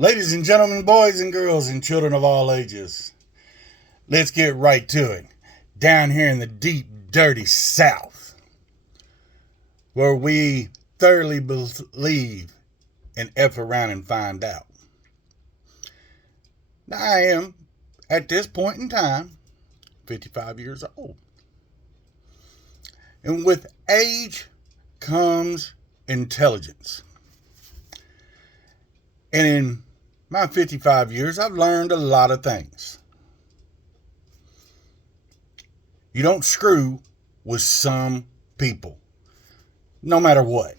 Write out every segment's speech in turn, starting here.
Ladies and gentlemen, boys and girls, and children of all ages, let's get right to it. Down here in the deep, dirty South, where we thoroughly believe in F around and find out. Now, I am, at this point in time, 55 years old. And with age comes intelligence. And in my 55 years, I've learned a lot of things. You don't screw with some people, no matter what.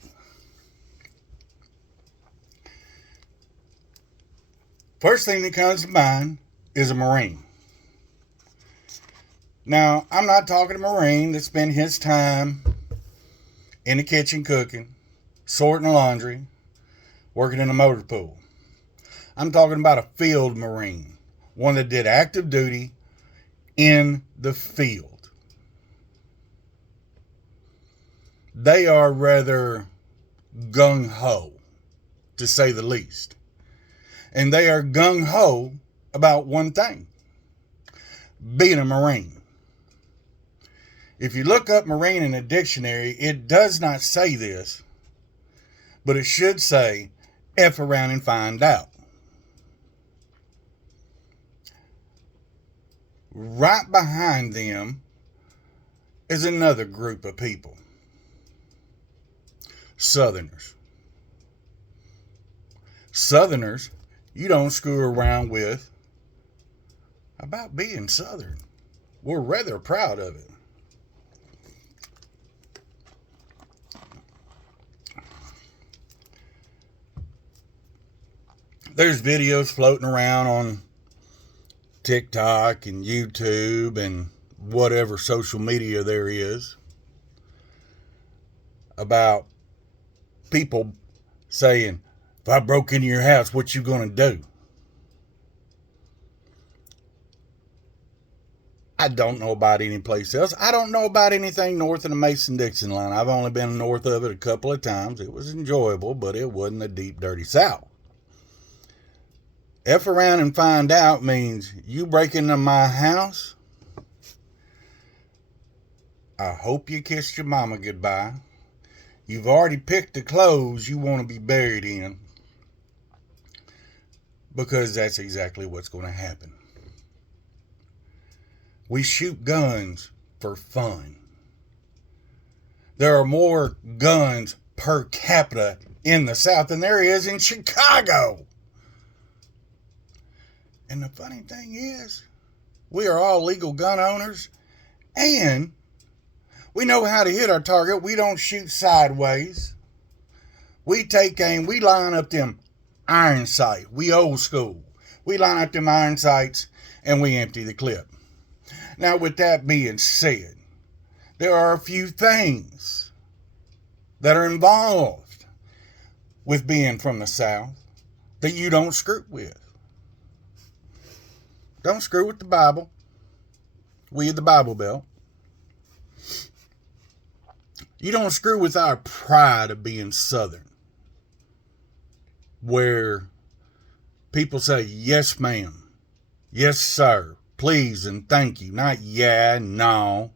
First thing that comes to mind is a Marine. Now, I'm not talking a Marine that spent his time in the kitchen cooking, sorting laundry, working in a motor pool. I'm talking about a field Marine, one that did active duty in the field. They are rather gung-ho, to say the least. And they are gung-ho about one thing: being a Marine. If you look up Marine in a dictionary, it does not say this, but it should say F around and find out. Right behind them is another group of people. Southerners. Southerners, you don't screw around with about being Southern. We're rather proud of it. There's videos floating around on TikTok and YouTube and whatever social media there is about people saying, if I broke into your house, what you gonna do? I don't know about any place else. I don't know about anything north of the Mason-Dixon line. I've only been north of it a couple of times. It was enjoyable, but it wasn't the deep, dirty South. F around and find out means you break into my house, I hope you kissed your mama goodbye. You've already picked the clothes you want to be buried in, because that's exactly what's going to happen. We shoot guns for fun. There are more guns per capita in the South than there is in Chicago. And the funny thing is, we are all legal gun owners, and we know how to hit our target. We don't shoot sideways. We take aim. We line up them iron sight. We old school. We line up them iron sights, and we empty the clip. Now, with that being said, there are a few things that are involved with being from the South that you don't screw with. Don't screw with the Bible. We at the Bible Belt. You don't screw with our pride of being Southern, where people say, yes, ma'am, yes, sir, please and thank you, not yeah, no.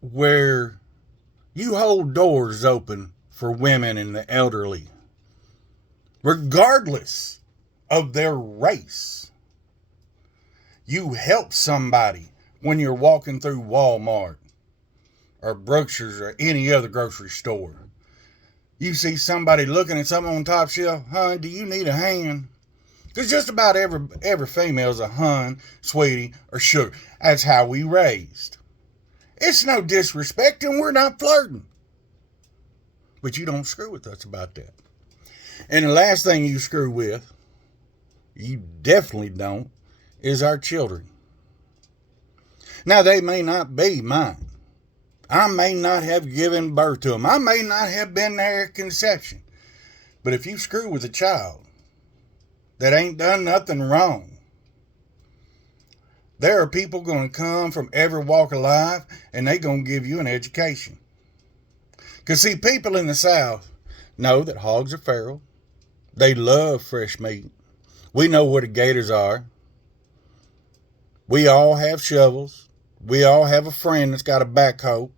Where you hold doors open for women and the elderly, regardless of their race. You help somebody when you're walking through Walmart or Brookshire's or any other grocery store. You see somebody looking at something on top shelf, hon, do you need a hand? Because just about every female's a hon, sweetie, or sugar. That's how we raised. It's no disrespect, and we're not flirting. But you don't screw with us about that. And the last thing you screw with, you definitely don't, is our children. Now, they may not be mine. I may not have given birth to them. I may not have been there at conception. But if you screw with a child that ain't done nothing wrong, there are people going to come from every walk of life, and they going to give you an education. Because, see, people in the South know that hogs are feral. They love fresh meat. We know where the gators are. We all have shovels. We all have a friend that's got a backhoe.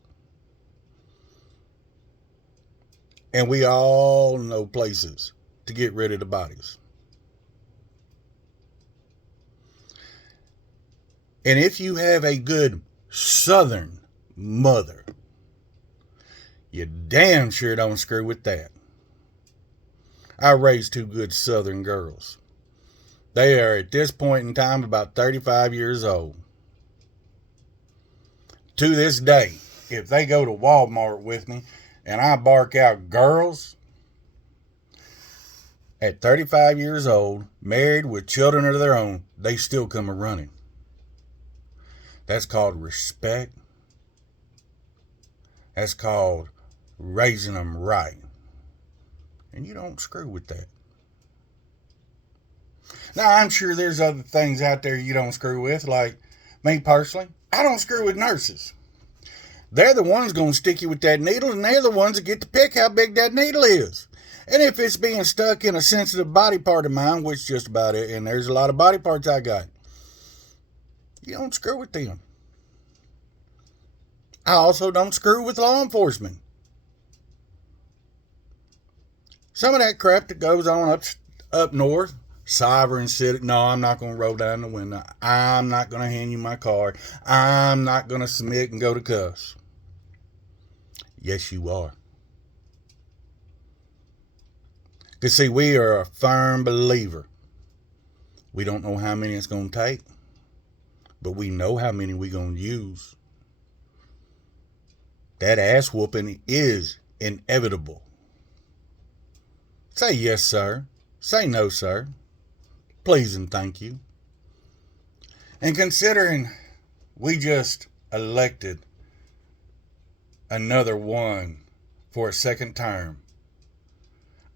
And we all know places to get rid of the bodies. And if you have a good Southern mother, you damn sure don't screw with that. I raised two good Southern girls. They are at this point in time about 35 years old. To this day, if they go to Walmart with me and I bark out girls, at 35 years old, married with children of their own, they still come a running. That's called respect. That's called raising them right. And you don't screw with that. Now, I'm sure there's other things out there you don't screw with. Like me personally, I don't screw with nurses. They're the ones going to stick you with that needle, and they're the ones that get to pick how big that needle is. And if it's being stuck in a sensitive body part of mine, which just about it, and there's a lot of body parts I got, you don't screw with them. I also don't screw with law enforcement. Some of that crap that goes on up north, sovereign city. No, I'm not going to roll down the window. I'm not going to hand you my card. I'm not going to submit and go to cuffs. Yes, you are. Because, see, we are a firm believer. We don't know how many it's going to take, but we know how many we're going to use. That ass whooping is inevitable. Say yes, sir. Say no, sir. Please and thank you. And considering we just elected another one for a second term,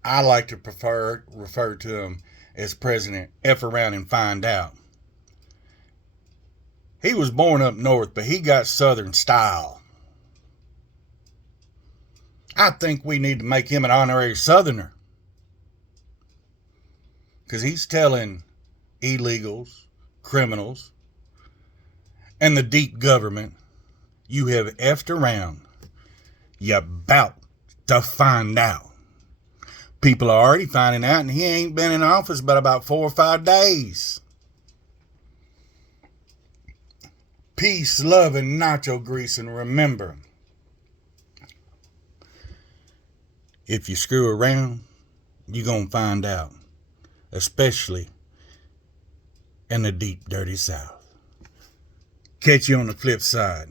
I like to refer to him as President F around and find out. He was born up north, but he got Southern style. I think we need to make him an honorary Southerner. Because he's telling illegals, criminals, and the deep government, you have effed around. You're about to find out. People are already finding out, and he ain't been in office but about 4 or 5 days. Peace, love, and nacho grease, and remember, if you screw around, you're going to find out. Especially in the deep, dirty South. Catch you on the flip side.